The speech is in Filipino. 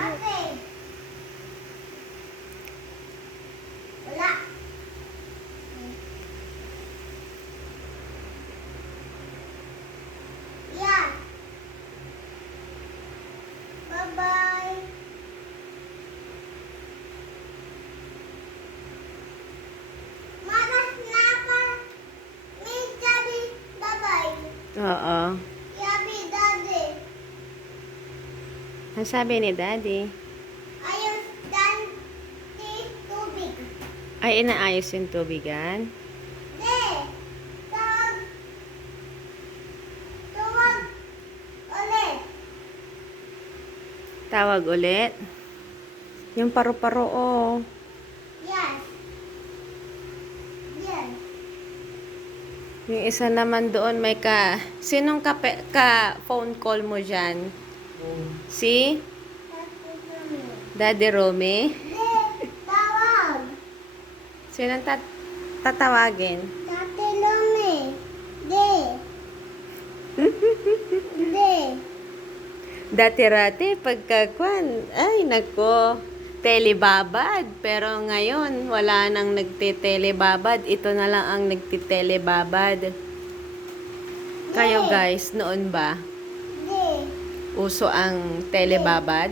Ate. Wala. Yeah. Bye-bye. Maras na pa. May sabi, bye-bye. Oo. Yabi, daddy. Ang sabi ni Daddy, Ayos danti tubig. ay inaayos yung tubigan. De. Tawag. Tawag. Ulit. Tawag ulit. Yung paru-paro, oh. Yes. Yes. Yung isa naman doon may sinong phone call mo dyan? Si Daddy Romy? De. Tawag. Sinong tatawagin? Tate Lumi. De. De. Dati-rati, pagkakwan, ay nako, telebabad. Pero ngayon, wala nang nagtitelebabad. Ito na lang ang nagtitelebabad. Kayo guys, noon ba? De. Uso ang telebabad?